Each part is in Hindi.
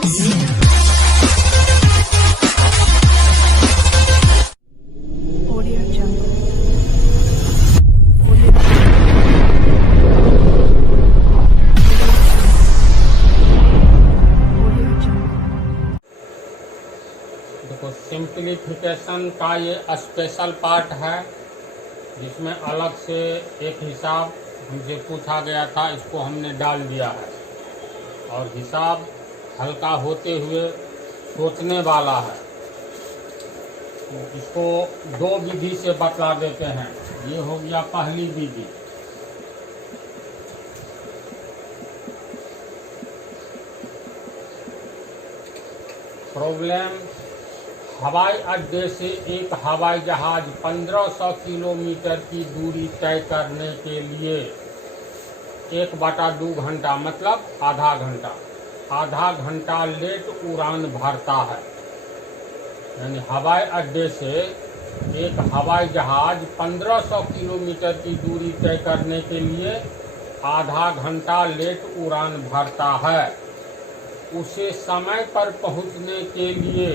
Audio Jungle. देखो, सिंप्लीफिकेशन का ये स्पेशल पार्ट है जिसमें अलग से एक हिसाब हमसे पूछा गया था, इसको हमने डाल दिया है। और हिसाब हल्का होते हुए सोचने वाला है। इसको दो विधि से बतला देते हैं। ये हो गया पहली विधि। प्रॉब्लम, हवाई अड्डे से एक हवाई जहाज 1500 किलोमीटर की दूरी तय करने के लिए 1/2 घंटा मतलब आधा घंटा लेट उड़ान भरता है। यानी हवाई अड्डे से एक हवाई जहाज 1500 किलोमीटर की दूरी तय करने के लिए आधा घंटा लेट उड़ान भरता है। उसे समय पर पहुंचने के लिए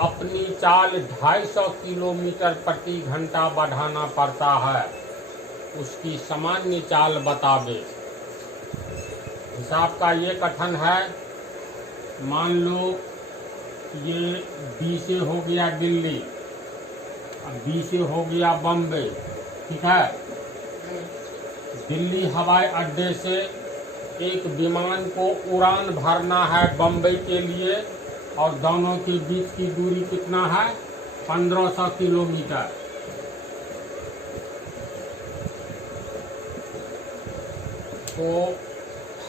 अपनी चाल 250 किलोमीटर प्रति घंटा बढ़ाना पड़ता है। उसकी सामान्य चाल बतावे। हिसाब का ये कथन है, मान लो ये बी से हो गया दिल्ली, बी से हो गया बम्बे, ठीक है। दिल्ली हवाई अड्डे से एक विमान को उड़ान भरना है बम्बई के लिए, और दोनों के बीच की दूरी कितना है? 1500 किलोमीटर। तो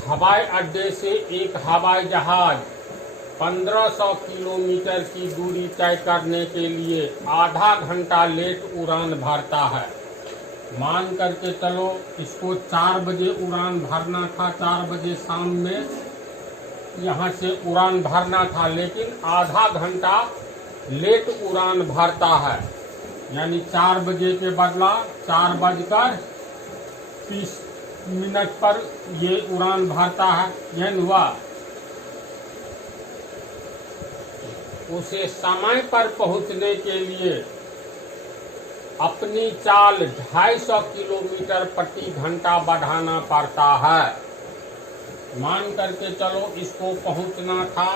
हवाई अड्डे से एक हवाई जहाज 1500 किलोमीटर की दूरी तय करने के लिए आधा घंटा लेट उड़ान भरता है। मान करके चलो इसको 4 बजे उड़ान भरना था, 4 बजे शाम में यहाँ से उड़ान भरना था, लेकिन आधा घंटा लेट उड़ान भरता है। यानी 4 बजे के बदला 4:30 पर ये उड़ान भरता है। यह हुआ। उसे समय पर पहुंचने के लिए अपनी चाल 250 किलोमीटर प्रति घंटा बढ़ाना पड़ता है। मान करके चलो इसको पहुंचना था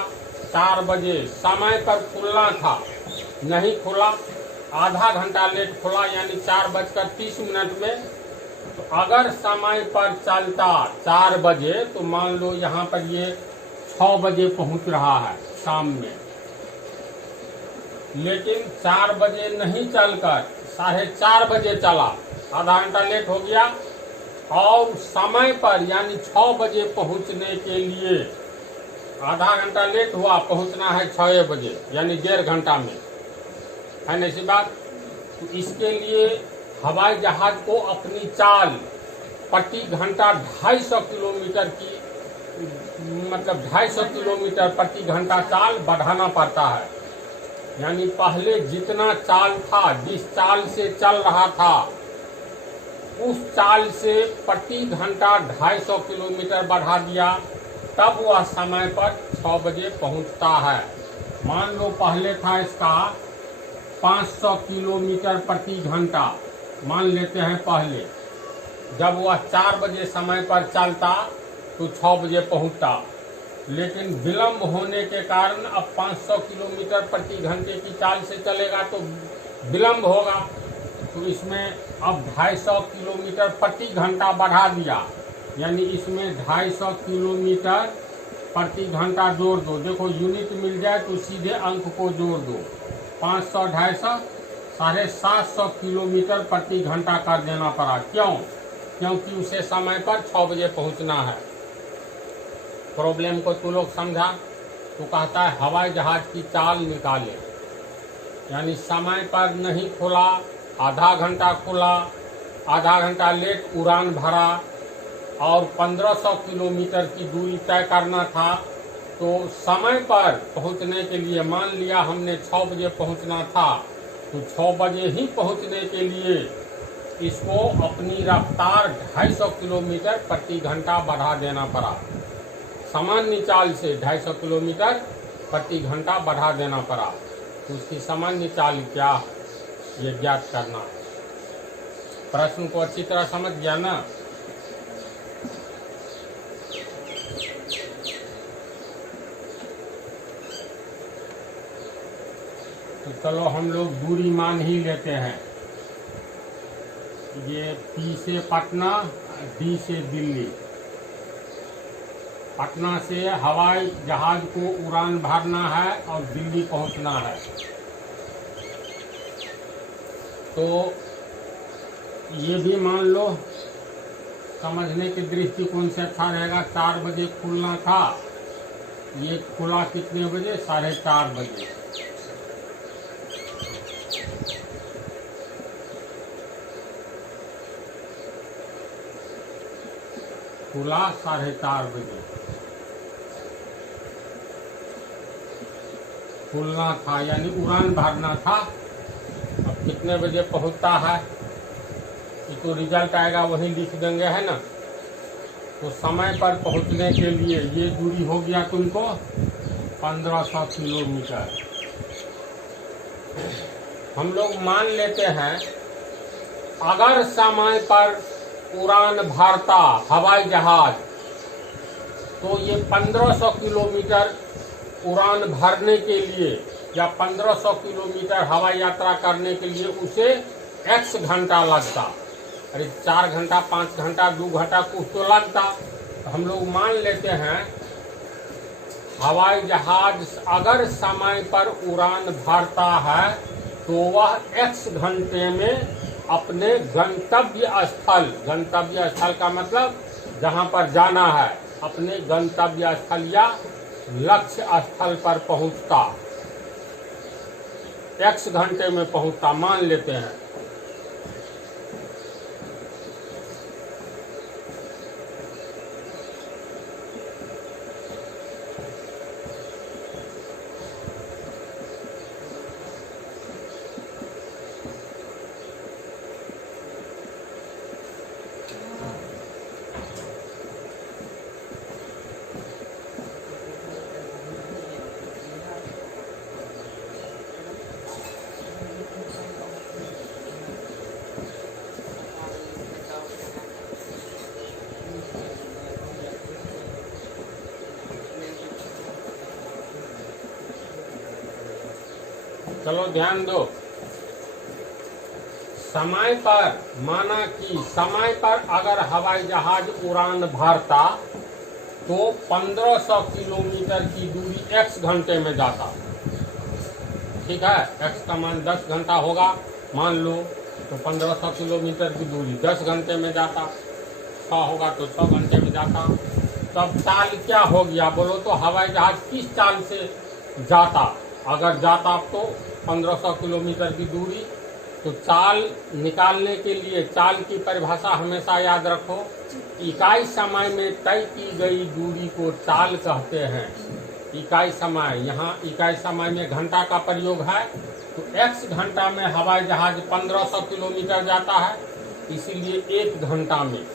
4 बजे, समय पर खुलना था, नहीं खुला, आधा घंटा लेट खुला, यानी 4:30 में। तो अगर समय पर चलता 4 बजे तो मान लो यहाँ पर ये 6 बजे पहुंच रहा है शाम में, लेकिन 4 बजे नहीं चलकर 4:30 बजे चला, आधा घंटा लेट हो गया। और समय पर यानी 6 बजे पहुंचने के लिए आधा घंटा लेट हुआ, पहुंचना है 6 बजे यानी 1.5 घंटा में, है ना ऐसी बात। तो इसके लिए हवाई जहाज को अपनी चाल प्रति घंटा 250 किलोमीटर की मतलब 250 किलोमीटर प्रति घंटा चाल बढ़ाना पड़ता है। यानी पहले जितना चाल था, जिस चाल से चल रहा था, उस चाल से प्रति घंटा 250 किलोमीटर बढ़ा दिया, तब वह समय पर 6 बजे पहुंचता है। मान लो पहले था इसका 500 किलोमीटर प्रति घंटा, मान लेते हैं पहले। जब वह 4 बजे समय पर चलता तो 6 बजे पहुंचता, लेकिन विलंब होने के कारण अब 500 किलोमीटर प्रति घंटे की चाल से चलेगा तो विलंब होगा। तो इसमें अब 250 किलोमीटर प्रति घंटा बढ़ा दिया, यानी इसमें 250 किलोमीटर प्रति घंटा जोड़ दो। देखो यूनिट मिल जाए तो सीधे अंक को जोड़ दो। 500 250 750 किलोमीटर प्रति घंटा कर देना पड़ा। क्यों? क्योंकि उसे समय पर 6 बजे पहुंचना है। प्रॉब्लम को तू लोग समझा। तो कहता है हवाई जहाज की चाल निकाले, यानी समय पर नहीं खुला, आधा घंटा खुला, आधा घंटा लेट उड़ान भरा, और 1500 किलोमीटर की दूरी तय करना था। तो समय पर पहुंचने के लिए मान लिया हमने 6 बजे पहुंचना था, तो 6 बजे ही पहुंचने के लिए इसको अपनी रफ्तार 250 किलोमीटर प्रति घंटा बढ़ा देना पड़ा। सामान्य चाल से 250 किलोमीटर प्रति घंटा बढ़ा देना पड़ा। तो उसकी सामान्य चाल क्या, ये ज्ञात करना है। प्रश्न को अच्छी तरह समझ गया ना? तो चलो हम लोग दूरी मान ही लेते हैं। ये P से पटना, D से दिल्ली। पटना से हवाई जहाज को उड़ान भरना है और दिल्ली पहुंचना है। तो ये भी मान लो, समझने के दृष्टिकोण से अच्छा रहेगा। 4 बजे खुलना था, ये खुला कितने बजे? 4:30 बजे। खुला 4:30 बजे। खुलना था यानी उड़ान भरना था। अब कितने बजे पहुंचता है ये तो रिजल्ट आएगा, वहीं लिख देंगे, है ना। तो समय पर पहुंचने के लिए ये दूरी हो गया तुमको 1500 किलोमीटर। हम लोग मान लेते हैं अगर समय पर उड़ान भरता हवाई जहाज तो ये 1500 किलोमीटर उड़ान भरने के लिए या 1500 किलोमीटर हवाई यात्रा करने के लिए उसे x घंटा लगता। अरे 4 घंटा, 5 घंटा, 2 घंटा कुछ तो लगता। तो हम लोग मान लेते हैं हवाई जहाज अगर समय पर उड़ान भरता है तो वह x घंटे में अपने गंतव्य स्थल का मतलब जहां पर जाना है, अपने गंतव्य स्थल या लक्ष्य स्थल पर पहुंचता। x घंटे में पहुंचता मान लेते हैं। चलो ध्यान दो, समय पर माना कि समय पर अगर हवाई जहाज उड़ान भरता तो 1500 किलोमीटर की दूरी x घंटे में जाता। ठीक है, x का मान 10 घंटा होगा मान लो, तो 1500 किलोमीटर की दूरी 10 घंटे में जाता। 100 होगा तो 100 घंटे में जाता। तब चाल क्या हो गया बोलो तो? हवाई जहाज किस चाल से जाता? अगर जाता तो 1500 किलोमीटर की दूरी, तो चाल निकालने के लिए चाल की परिभाषा हमेशा याद रखो। इकाई समय में तय की गई दूरी को चाल कहते हैं। इकाई समय, यहाँ इकाई समय में घंटा का प्रयोग है। तो x घंटा में हवाई जहाज 1500 किलोमीटर जाता है, इसीलिए 1 घंटा में,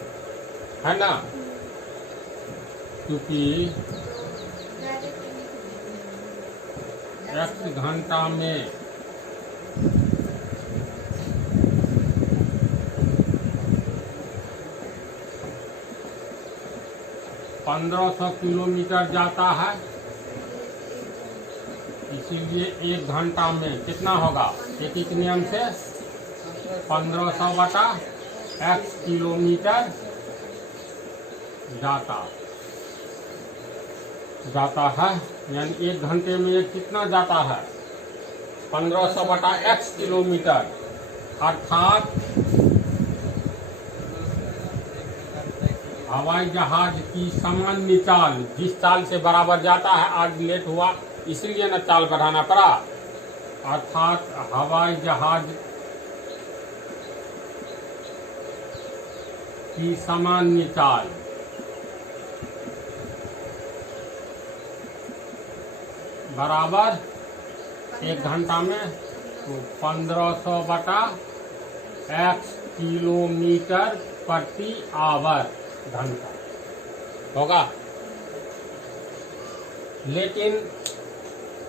है ना, क्योंकि x घंटा में 1500 किलोमीटर जाता है, इसीलिए 1 घंटा में कितना होगा? एक नियम से 1500 बटा x किलोमीटर जाता है, यानी 1 घंटे में ये कितना जाता है? 1500 बटा x किलोमीटर, अर्थात हवाई जहाज की सामान्य चाल जिस चाल से बराबर जाता है, आज लेट हुआ इसलिए न चाल बढ़ाना पड़ा, अर्थात हवाई जहाज की सामान्य चाल बराबर 1 घंटा में, तो 1500 बटा x किलोमीटर प्रति आवर घंटा होगा। लेकिन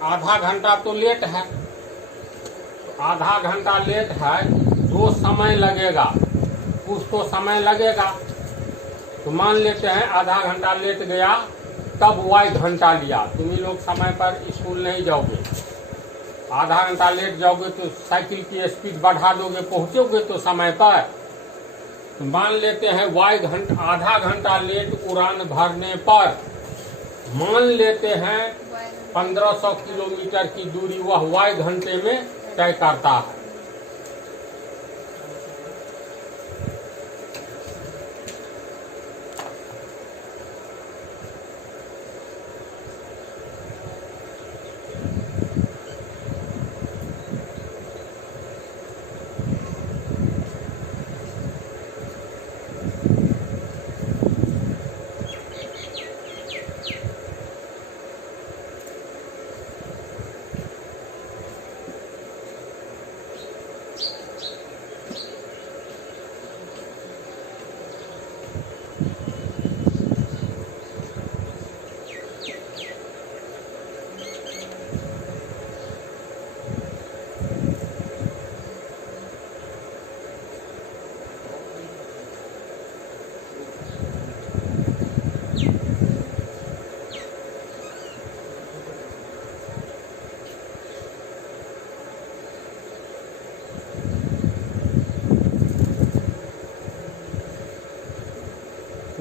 आधा घंटा तो लेट है, तो आधा घंटा लेट है, जो समय लगेगा कुछ तो समय लगेगा। तो मान लेते हैं आधा घंटा लेट गया, तब वाई घंटा लिया। तुम ही लोग समय पर स्कूल नहीं जाओगे, आधा घंटा लेट जाओगे तो साइकिल की स्पीड बढ़ा दोगे, पहुंचोगे तो समय पर। तो मान लेते हैं वाई घंटा, आधा घंटा लेट उड़ान भरने पर मान लेते हैं 1500 किलोमीटर की दूरी वह वाई घंटे में तय करता है।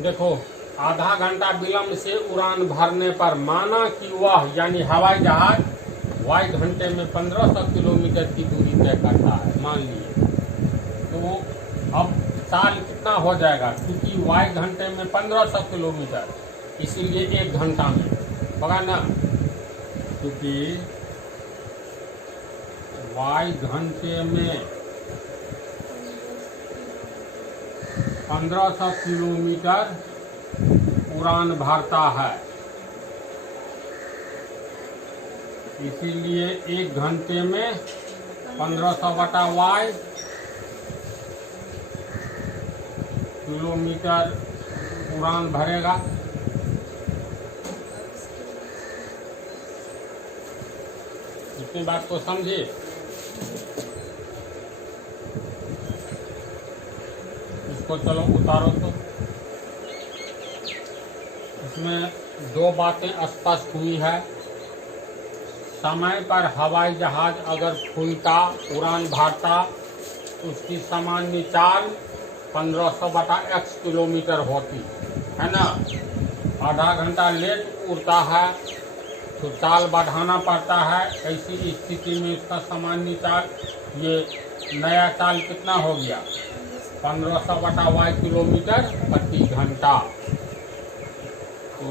देखो, आधा घंटा विलंब से उड़ान भरने पर माना कि वह यानी हवाई जहाज वाई घंटे में 1500 किलोमीटर की दूरी तय करता है, मान लिए। तो अब चाल कितना हो जाएगा, क्योंकि वाई घंटे में 1500 किलोमीटर, इसीलिए 1 घंटा में होगा ना, क्योंकि वाई घंटे में 1500 किलोमीटर उड़ान भरता है, इसीलिए 1 घंटे में 1500 बटा वाई किलोमीटर उड़ान भरेगा। इतनी बात को समझे। इसको चलो उतारो। तो इसमें 2 बातें स्पष्ट हुई है। समय पर हवाई जहाज अगर खुलता, उड़ान भरता, उसकी सामान्य चाल 1500 बटा x किलोमीटर होती है ना। आधा घंटा लेट उड़ता है तो चाल बढ़ाना पड़ता है। ऐसी स्थिति में इसका सामान्य चाल, ये नया चाल कितना हो गया, 1500 बटा वाई किलोमीटर प्रति घंटा। तो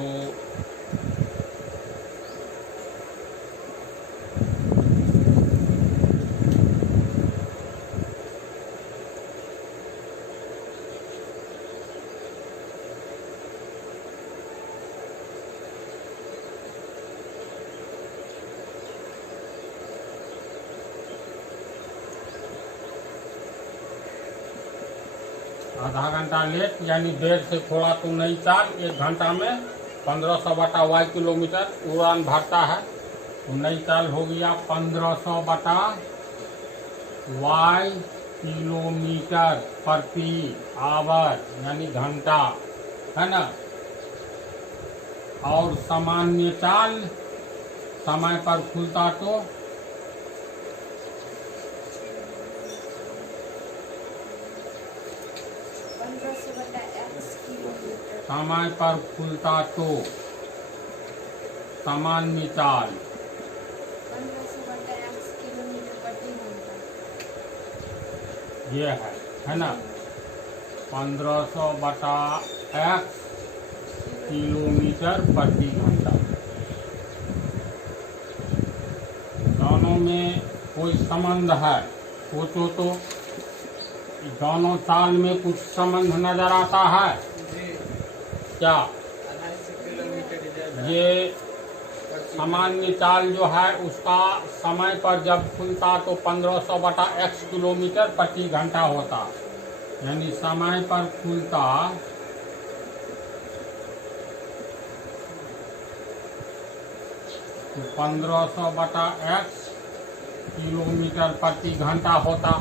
आधा घंटा लेट यानी देर से थोड़ा तो नई चाल, 1 घंटा में 1500 बटा वाई किलोमीटर उड़ान भरता है। तो नई चाल हो गया 1500 बटा वाई किलोमीटर प्रति आवर यानी घंटा, है ना। और सामान्य चाल समय पर खुलता तो समय पर खुलता तो सामान्य चाल ये है ना, 1500 बटा x किलोमीटर प्रति घंटा। दोनों में कोई संबंध है, सोचो तो दोनों चाल में कुछ संबंध नजर आता है क्या। ये सामान्य चाल जो है उसका समय पर जब खुलता तो 1500 बटा x किलोमीटर प्रति घंटा होता, यानी समय पर खुलता तो 1500 बटा x किलोमीटर प्रति घंटा होता।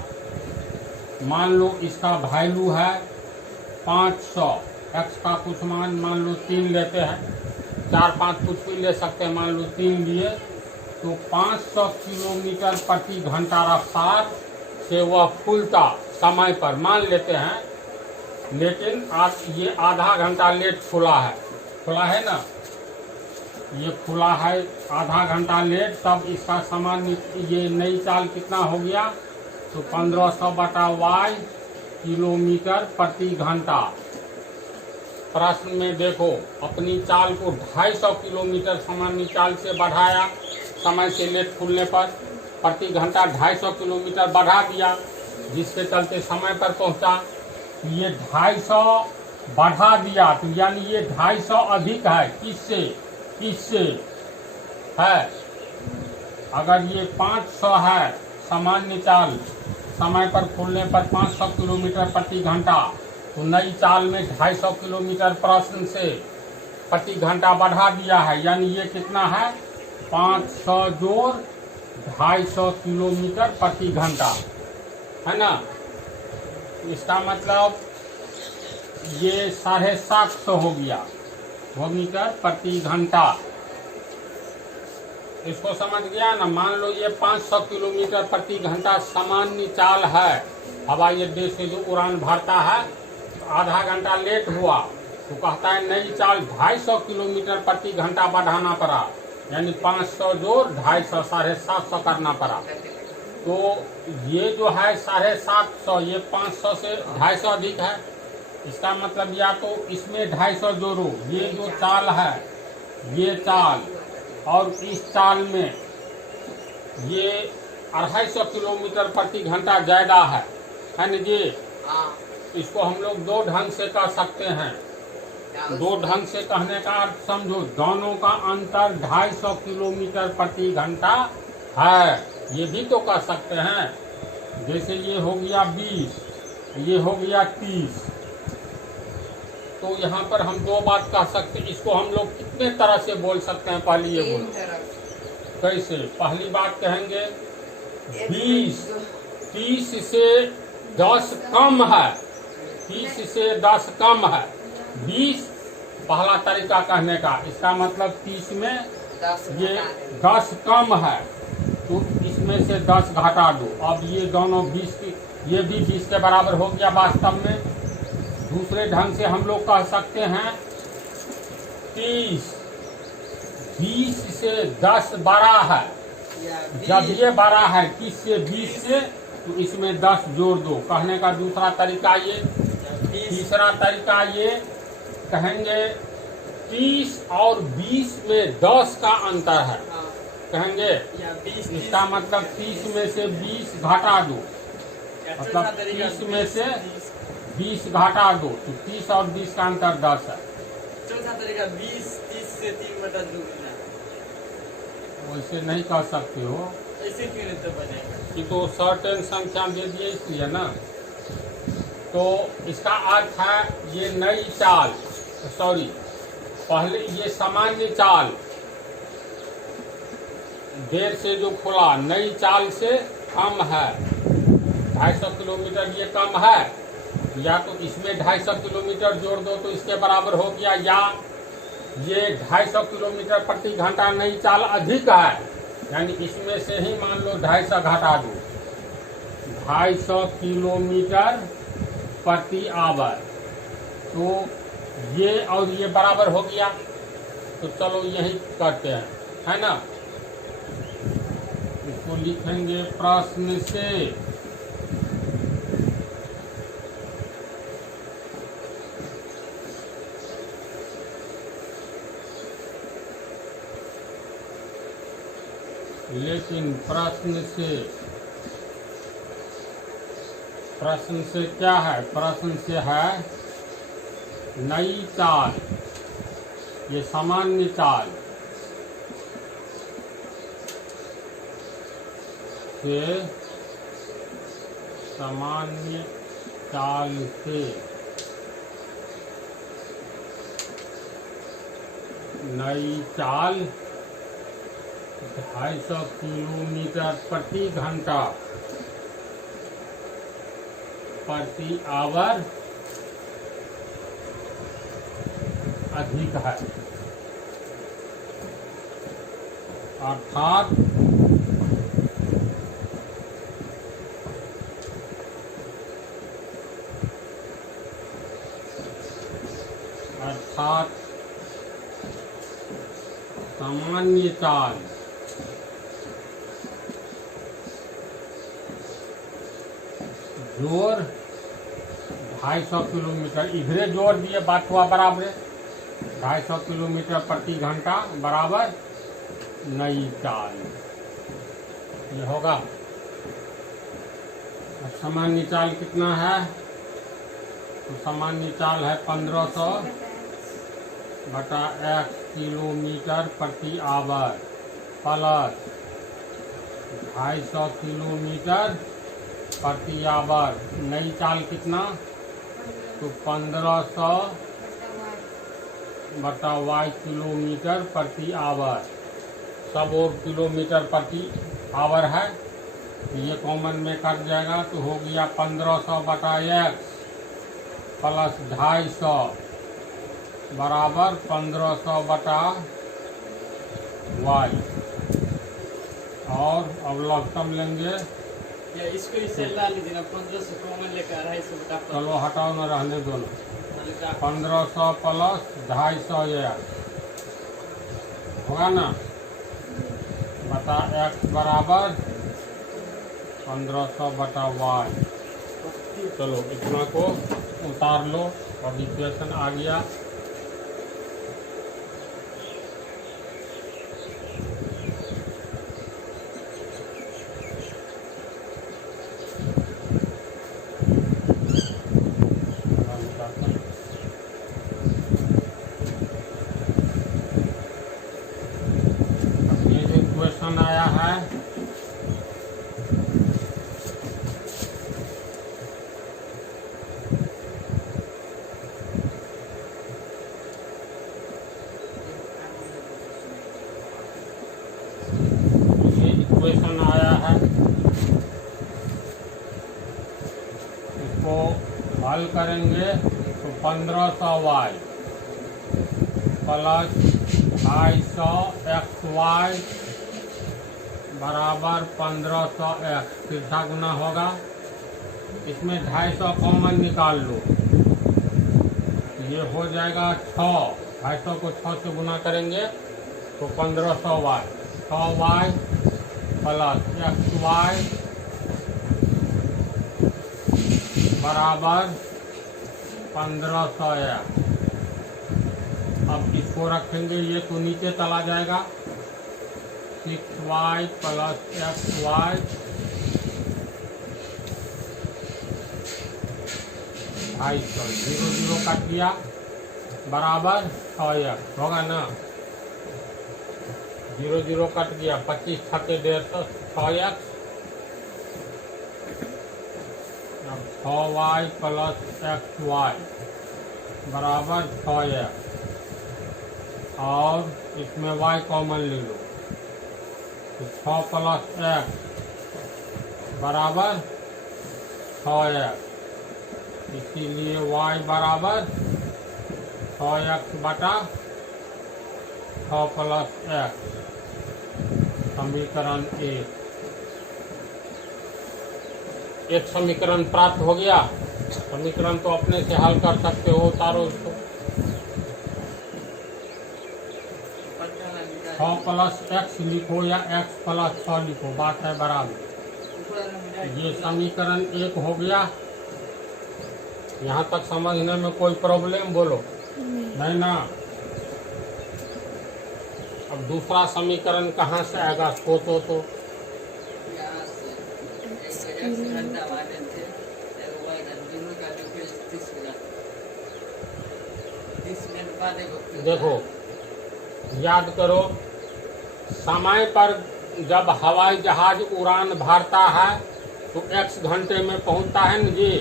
मान लो इसका वैल्यू है 500, x का कुछ मान लो 3 लेते हैं, 4-5 कुछ भी ले सकते हैं, मान लो 3 लिए, तो 500 किलोमीटर प्रति घंटा रफ्तार से वह खुलता समय पर, मान लेते हैं। लेकिन आज ये आधा घंटा लेट खुला है ना, ये खुला है आधा घंटा लेट, तब इसका सामान्य ये नई चाल कितना हो गया, तो 1500 बटा y किलोमीटर प्रति घंटा। प्रश्न में देखो, अपनी चाल को 250 किलोमीटर सामान्य चाल से बढ़ाया, समय से लेट खुलने पर प्रति घंटा 250 किलोमीटर बढ़ा दिया, जिसके चलते समय पर पहुंचा। ये 250 बढ़ा दिया, तो यानी ये 250 अधिक है, किससे है। अगर ये 500 है सामान्य चाल, समय पर खुलने पर 500 किलोमीटर प्रति घंटा, तो नई चाल में 250 किलोमीटर प्रश्न से प्रति घंटा बढ़ा दिया है, यानी ये कितना है, 500 जोड़ 250 किलोमीटर प्रति घंटा, है ना। इसका मतलब ये 750 हो गया मीटर प्रति घंटा। इसको समझ गया ना। मान लो ये 500 किलोमीटर प्रति घंटा सामान्य चाल है, हवाई अड्डे से जो उड़ान भरता है, तो आधा घंटा लेट हुआ, तो कहता है नई चाल 250 किलोमीटर प्रति घंटा बढ़ाना पड़ा, यानी 500 जोड़ 250, 750 करना पड़ा। तो ये जो है 750, ये 500 से 250 अधिक है। इसका मतलब या तो इसमें 250 जोड़ो, ये जो चाल है, ये चाल और इस चाल में ये 250 किलोमीटर प्रति घंटा ज़्यादा है ना जी। इसको हम लोग दो ढंग से कह सकते हैं। दो ढंग से कहने का अर्थ समझो, दोनों का अंतर 250 किलोमीटर प्रति घंटा है, ये भी तो कह सकते हैं। जैसे ये हो गया 20, ये हो गया 30, तो यहाँ पर हम दो बात कह सकते हैं। इसको हम लोग कितने तरह से बोल सकते हैं, पहले ये बोलो कैसे। पहली बात कहेंगे 30 से 10 कम है, 30 से 10 कम है, 20 पहला तरीका कहने का। इसका मतलब 30 में ये 10 कम है, तो इसमें से 10 घटा दो। अब ये दोनों 20 की, ये भी 20 के बराबर हो गया वास्तव में। दूसरे ढंग से हम लोग कह सकते हैं 20 से 10 बड़ा है, जब ये बड़ा है 30 से 20 से, तो इसमें 10 जोड़ दो, कहने का दूसरा तरीका ये। तीसरा तरीका ये कहेंगे 30 और 20 में 10 का अंतर है, कहेंगे इसका मतलब 30 में से 20 घटा दो, मतलब 30 में से 20 घटा दो, तो 30 और 20 का अंतर 10 है। चौथा तरीका 20 30 से 3/2। वैसे नहीं कर सकते हो, ऐसे क्यों नहीं तो बनेगा, कि तो सर्टेन संख्या दे दिए इसलिए ना। तो इसका अर्थ है ये नई चाल, सॉरी पहले ये सामान्य चाल देर से जो खुला, नई चाल से कम है, 250 किलोमीटर ये कम है, या तो इसमें 250 किलोमीटर जोड़ दो तो इसके बराबर हो गया, या ये 250 किलोमीटर प्रति घंटा नई चाल अधिक है, यानी इसमें से ही मान लो 250 घटा दो, 250 किलोमीटर प्रति आवर, तो ये और ये बराबर हो गया। तो चलो यही करते हैं, है ना। इसको लिखेंगे प्रश्न से लेकिन प्रश्न से क्या है, प्रश्न से है नई चाल, ये सामान्य चाल से, सामान्य चाल से नई चाल 250 किलोमीटर प्रति घंटा प्रति आवर अधिक है, अर्थात सामान्य चाल जोर 250 किलोमीटर, इधरे जोर दिए, बात हुआ बराबर 250 किलोमीटर प्रति घंटा बराबर नई चाल, ये होगा। अब सामान्य चाल कितना है, तो सामान्य चाल है 1500 बटा x किलोमीटर प्रति आवर प्लस 250 किलोमीटर प्रति आवर। नई चाल कितना, तो 1500 बटा y किलोमीटर प्रति आवर, सब और किलोमीटर प्रति आवर है, ये कॉमन में कट जाएगा तो हो गया 1500 बटा x प्लस 250 बराबर 1500 बटा y। और अब लघुत्तम लेंगे, या इसको इसे ला लीजिए ना, 1500 कॉमन लेकर 250 बटा चलो हटाओ ना, रहने दो ना, 1500 प्लस 250 होगा ना, बटा x बराबर 1500 बटा y। चलो इतना को उतार लो, अब इक्वेशन आ गया। अब ये जो इक्वेशन आया है, इक्वेशन आया है, इसको हल करेंगे तो 1500y प्लस 250xy बराबर 1500x, तिरछा गुना होगा, इसमें 250 कॉमन निकाल लो, ये हो जाएगा 6, 250 को 6 से गुना करेंगे तो 1500y, 6y प्लस xy बराबर 1500x। अब इसको रखेंगे, ये तो नीचे चला जाएगा, 6y प्लस xy 250, 0 0 काट दिया बराबर 6x होगा ना, 0 0 कट गया, 25 छक्के 150, 6x। अब 6y प्लस xy बराबर 6x, और इसमें y कॉमन ले लो, तो 6 प्लस x बराबर 6x, इसीलिए y बराबर 6x बटा 6 प्लस x, समीकरण 1। एक समीकरण प्राप्त हो गया। समीकरण तो अपने से हल कर सकते हो, उतारो इसको। 6 प्लस x लिखो या x प्लस 6 लिखो, बात है बराबर। ये समीकरण 1 हो गया। यहाँ तक समझने में कोई प्रॉब्लम बोलो नहीं ना। अब दूसरा समीकरण कहाँ से आएगा, सोचो तो। देखो याद करो, समय पर जब हवाई जहाज उड़ान भरता है तो x घंटे में पहुंचता है ना जी,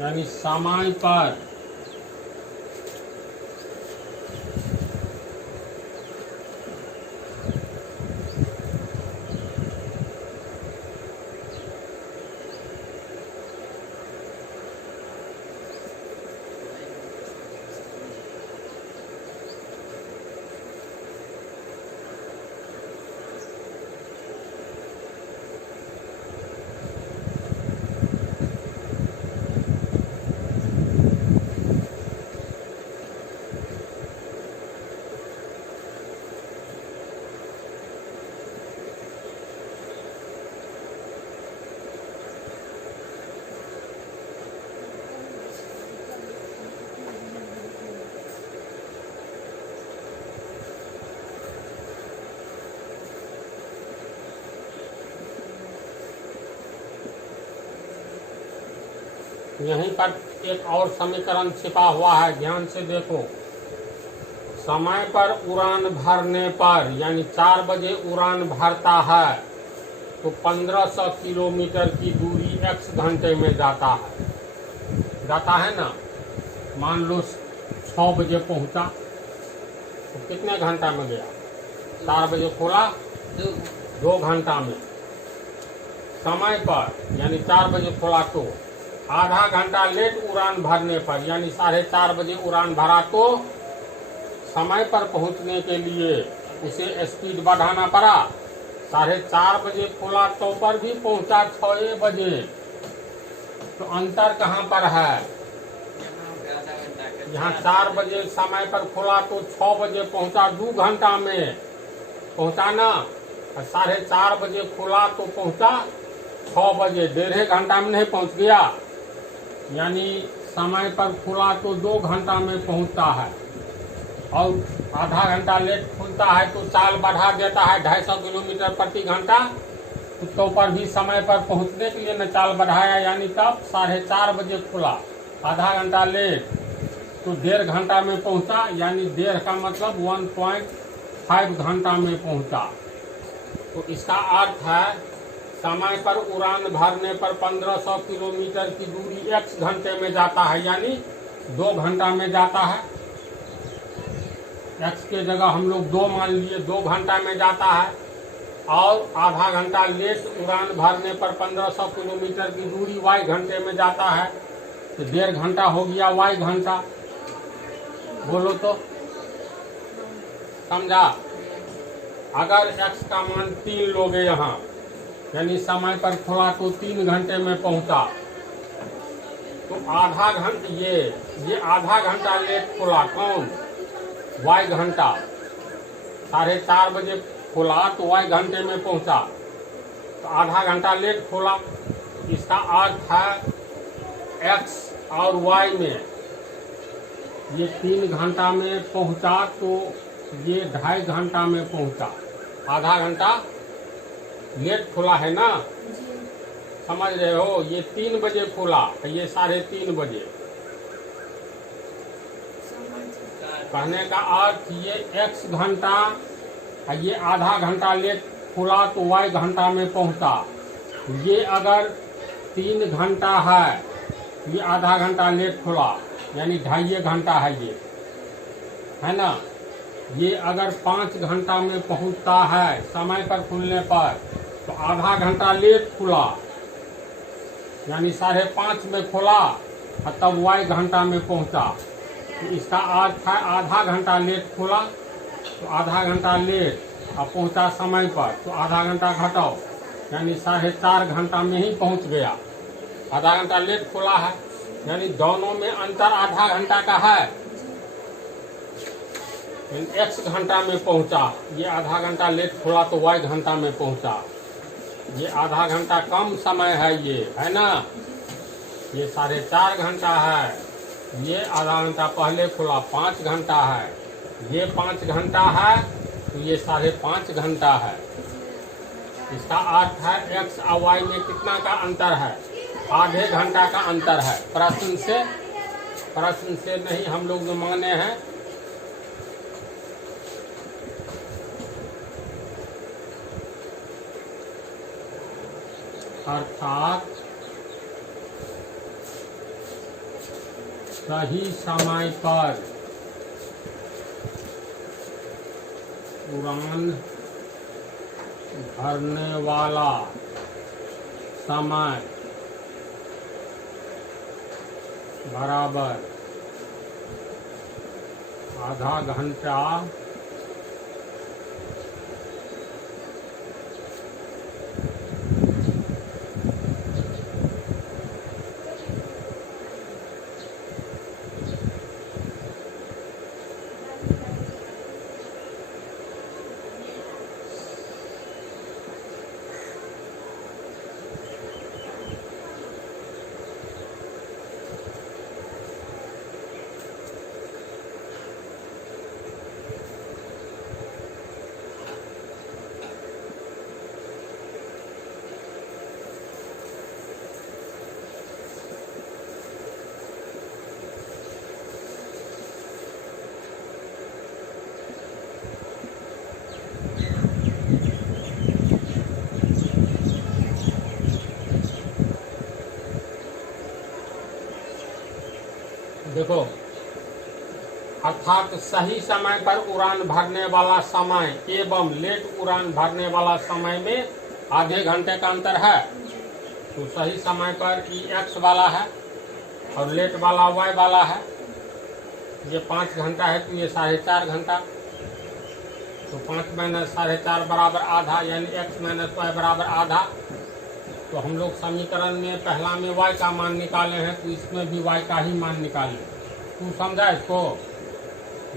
यानी समय पर यहीं पर एक और समीकरण छिपा हुआ है, ध्यान से देखो। समय पर उड़ान भरने पर, यानी 4 बजे उड़ान भरता है तो 1500 किलोमीटर की दूरी x घंटे में जाता है ना। मान लो 6 बजे पहुंचा तो कितने घंटा में गया? 4 बजे खोला, 2 घंटा में। समय पर यानी 4 बजे खोला तो आधा घंटा लेट उड़ान भरने पर, यानी 4:30 बजे उड़ान भरा तो समय पर पहुंचने के लिए उसे स्पीड बढ़ाना पड़ा। 4:30 बजे खोला तो पर भी पहुंचा 6 बजे। तो अंतर कहाँ पर है? यहाँ 4 बजे समय पर खोला तो 6 बजे पहुंचा, 2 घंटा में पहुंचा ना। 4:30 बजे खोला तो पहुंचा 6 बजे, 1.5 घंटा में नहीं पहुंच गया। यानी समय पर खुला तो 2 घंटा में पहुंचता है, और आधा घंटा लेट खुलता है तो चाल बढ़ा देता है 250 किलोमीटर प्रति घंटा। तो पर भी समय पर पहुंचने के लिए न चाल बढ़ाया, यानी तब 4:30 बजे खुला, आधा घंटा लेट तो 1.5 घंटा में पहुंचा, यानी 1.5 का मतलब 1.5 घंटा में पहुंचा। तो इसका अर्थ है समय पर उड़ान भरने पर 1500 किलोमीटर की दूरी x घंटे में जाता है, यानी 2 घंटा में जाता है। x के जगह हम लोग 2 मान लिए, 2 घंटा में जाता है। और आधा घंटा लेट उड़ान भरने पर 1500 किलोमीटर की दूरी y घंटे में जाता है, तो 1.5 घंटा हो गया y घंटा। बोलो तो समझा? अगर x का मान 3 लोगे यहाँ, यानी समय पर खुला तो 3 घंटे में पहुंचा, तो आधा घंटा ये आधा घंटा लेट खुला, कौन? y घंटा। 4:30 बजे खुला तो y घंटे में पहुंचा, तो आधा घंटा लेट खुला। इसका अर्थ है x और y में ये 3 घंटा में पहुंचा तो ये 2.5 घंटा में पहुंचा। आधा घंटा लेट खुला है ना, समझ रहे हो? ये 3 बजे खुला, ये 3:30 बजे। कहने का अर्थ ये x घंटा, ये आधा घंटा लेट खुला तो y घंटा में पहुंचा। ये अगर 3 घंटा है, ये आधा घंटा लेट खुला, यानी 2.5 घंटा है ये, है ना। ये अगर 5 घंटा में पहुंचता है समय पर खुलने पर, तो आधा घंटा लेट खुला, यानी 5:30 में खुला और तब y घंटा में पहुंचा। तो इसका अर्थ है आधा घंटा लेट खुला तो आधा घंटा लेट और पहुंचा समय पर, तो आधा घंटा घटाओ, यानी 4.5 घंटा में ही पहुंच गया। आधा घंटा लेट खुला है, यानी दोनों में अंतर आधा घंटा का है। x घंटा में पहुंचा, ये आधा घंटा लेट खुला तो y घंटा में पहुंचा। ये आधा घंटा कम समय है, ये है ना। ये 4.5 घंटा है, ये आधा घंटा पहले खुला 5 घंटा है, ये 5 घंटा है तो ये 5.5 घंटा है। इसका अर्थ है x और y में कितना का अंतर है? आधे घंटा का अंतर है। प्रश्न से नहीं हम लोग जो माने हैं। अर्थात सही समय पर उड़ान भरने वाला समय बराबर आधा घंटा अर्थात सही समय पर उड़ान भरने वाला समय एवं लेट उड़ान भरने वाला समय में आधे घंटे का अंतर है। तो सही समय पर ई एक्स वाला है और लेट वाला वाई वाला है। ये 5 घंटा है तो ये 4.5 घंटा। तो 5 माइनस 4.5 बराबर आधा, यानी एक्स माइनस वाई बराबर आधा। तो हम लोग समीकरण में पहला में y का मान निकाले हैं, तो इसमें भी y का ही मान निकालें। तू समझा इसको?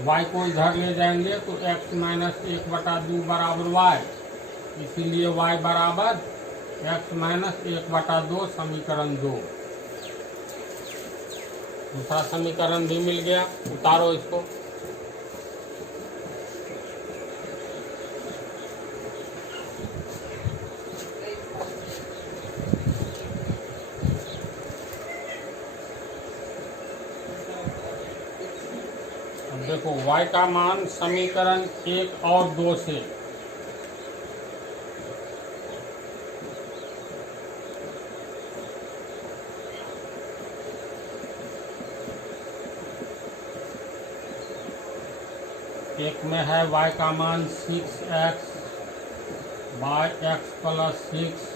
y को इधर ले जाएंगे तो x माइनस 1/2 बराबर y, इसीलिए y बराबर x माइनस 1/2 समीकरण 2। दूसरा समीकरण भी मिल गया, उतारो इसको। देखो y का मान समीकरण 1 और 2 से एक में है y का मान 6x बाय x प्लस 6,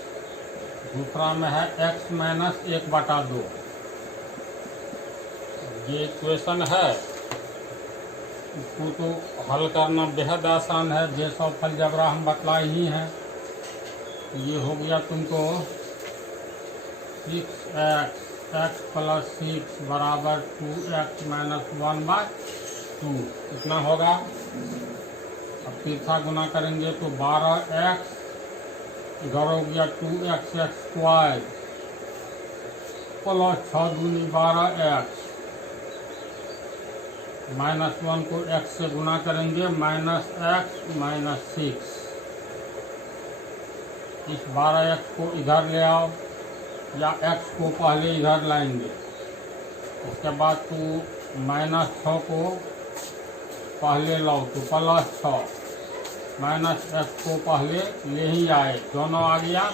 दूसरा में है x माइनस 1/2। ये इक्वेशन है, इसको तो हल करना बेहद आसान है। बेस ऑफ अलजेब्रा हम बतलाए ही हैं। ये हो गया तुमको 6x प्लस 6 बराबर 2x माइनस 1/2। कितना होगा? अब तीसरा गुना करेंगे तो 12x, इधर हो गया 2x² प्लस 6 दूनी 12x, माइनस 1 को x से गुना करेंगे माइनस x माइनस 6। इस 12x को इधर ले आओ, या x को पहले इधर लाएंगे। उसके बाद तो माइनस 6 को पहले लाओ तो प्लस 6, माइनस x को पहले ले ही आए, दोनों आ गया।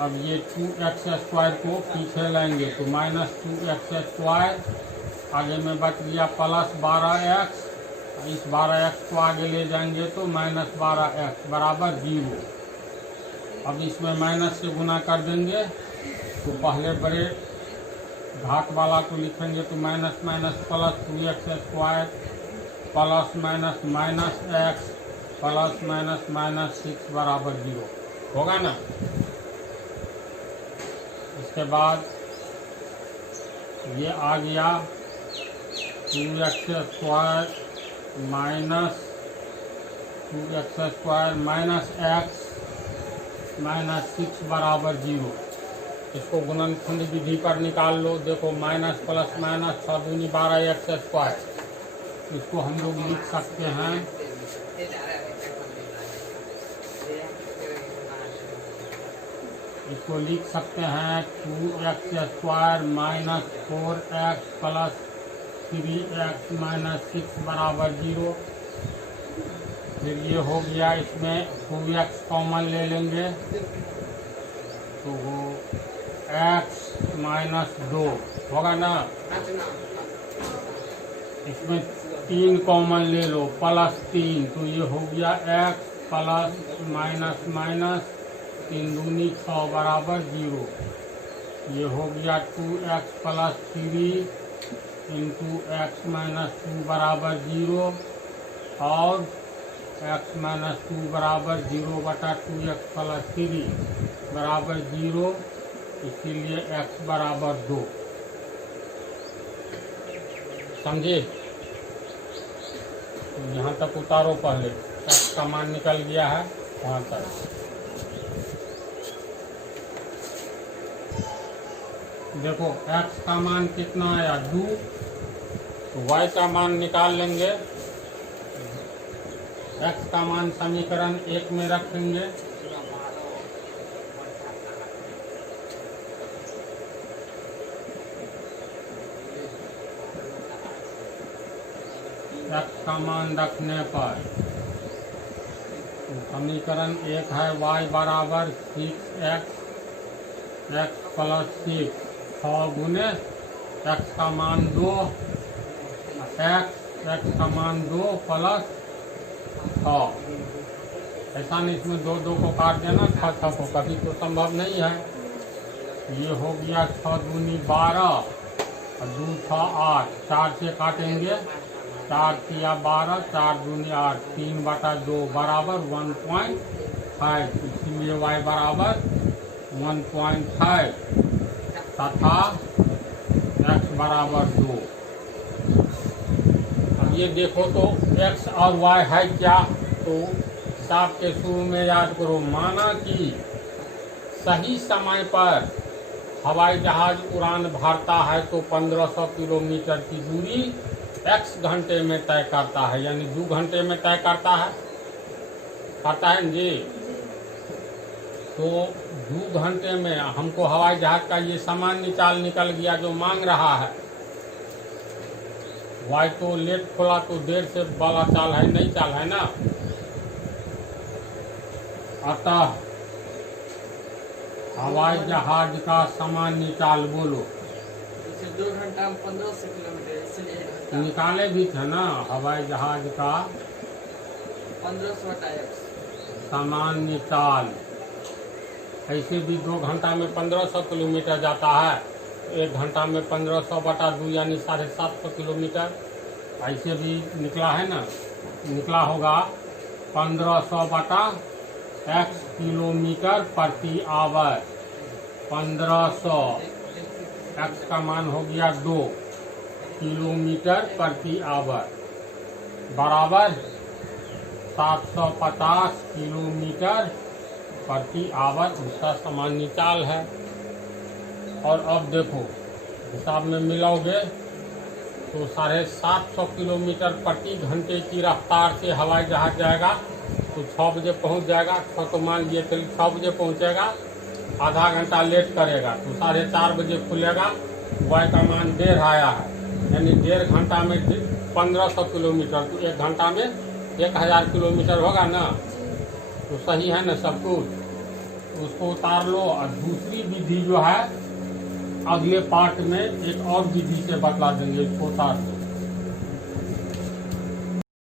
अब ये 2x² को पीछे लाएंगे तो माइनस 2x², आगे में बच गया प्लस 12x। इस 12x को आगे ले जाएंगे तो माइनस 12x बराबर 0। अब इसमें माइनस से गुना कर देंगे तो पहले बड़े घात वाला को लिखेंगे तो minus minus plus 2x² plus minus minus x plus minus minus 6 बराबर 0 होगा ना। इसके बाद ये आ गया 2x² minus 2x² minus x minus 6 बराबर 0। इसको गुणनखंड विधि पर निकाल लो। देखो माइनस प्लस माइनस 6 दूनी 12x², इसको हम लोग लिख सकते हैं ,2x² minus 4x plus 3x minus 6 बराबर 0। फिर ये हो गया, इसमें 2x कॉमन ले लेंगे तो वो x माइनस 2 होगा ना। इसमें 3 कॉमन ले लो प्लस 3, तो ये हो गया x प्लस माइनस माइनस 3 दूनी 6 बराबर 0। ये हो गया 2x plus 3 into x minus 2 बराबर 0 और x माइनस 2 बराबर 0/2x प्लस 3 बराबर 0, इसीलिए x बराबर 2। समझे? तो यहाँ तक उतारो, पहले x का मान निकल गया है वहाँ तक। देखो x का मान कितना आया 2, तो y का मान निकाल लेंगे। x का मान समीकरण 1 में रखेंगे, x का मान रखने पर समीकरण 1 है y बराबर 6x प्लस 6 गुने x का मान 2, x समान 2 प्लस 6। ऐसा नहीं इसमें 2 2 को काट देना, 6 6 को, कभी तो संभव नहीं है। ये हो गया 6 दूनी 12 और 2 6 8, 4 से काटेंगे, 4 तिया 12, 4 दूनी 8, 3/2 बराबर 1.5, इसीलिए y बराबर 1.5 तथा x बराबर 2। अब ये देखो तो x और y है क्या, तो हिसाब के शुरू में याद करो, माना कि सही समय पर हवाई जहाज उड़ान भरता है तो 1500 किलोमीटर की दूरी x घंटे में तय करता है, यानी 2 घंटे में तय करता है न जी। तो 2 घंटे में हमको हवाई जहाज का ये सामान्य चाल निकल गया जो मांग रहा है। वाई तो लेट खोला तो देर से वाला चाल है, नहीं चाल है ना। अतः हवाई जहाज का सामान्य चाल बोलो। 2 घंटा में 1500 किलोमीटर, इसलिए 1 घंटा निकाले भी थे ना, हवाई जहाज का 1500 सामान्य चाल। ऐसे भी 2 घंटा में 1500 किलोमीटर जाता है, 1 घंटा में 1500/2 यानी 750 किलोमीटर। ऐसे भी निकला है ना, निकला होगा 1500/x किलोमीटर प्रति आवर। 1500 x का मान हो गया 2 किलोमीटर प्रति आवर बराबर 750 किलोमीटर प्रति आवर उसका सामान्य चाल है। और अब देखो हिसाब में मिलाओगे तो 750 किलोमीटर प्रति घंटे की रफ्तार से हवाई जहाज जाएगा तो 6 बजे पहुंच जाएगा। 6 तो मान लिए चलिए 6 बजे पहुंचेगा, आधा घंटा लेट करेगा तो 4:30 बजे खुलेगा। वाई का मान 1.5 आया है, यानी 1.5 घंटा में 1500 किलोमीटर, तो 1 घंटा में 1000 किलोमीटर होगा ना। तो सही है ना सब कुछ, उसको उतार लो। और दूसरी विधि जो है अगले पार्ट में एक और विधि से बतला देंगे, उसको उतार दो।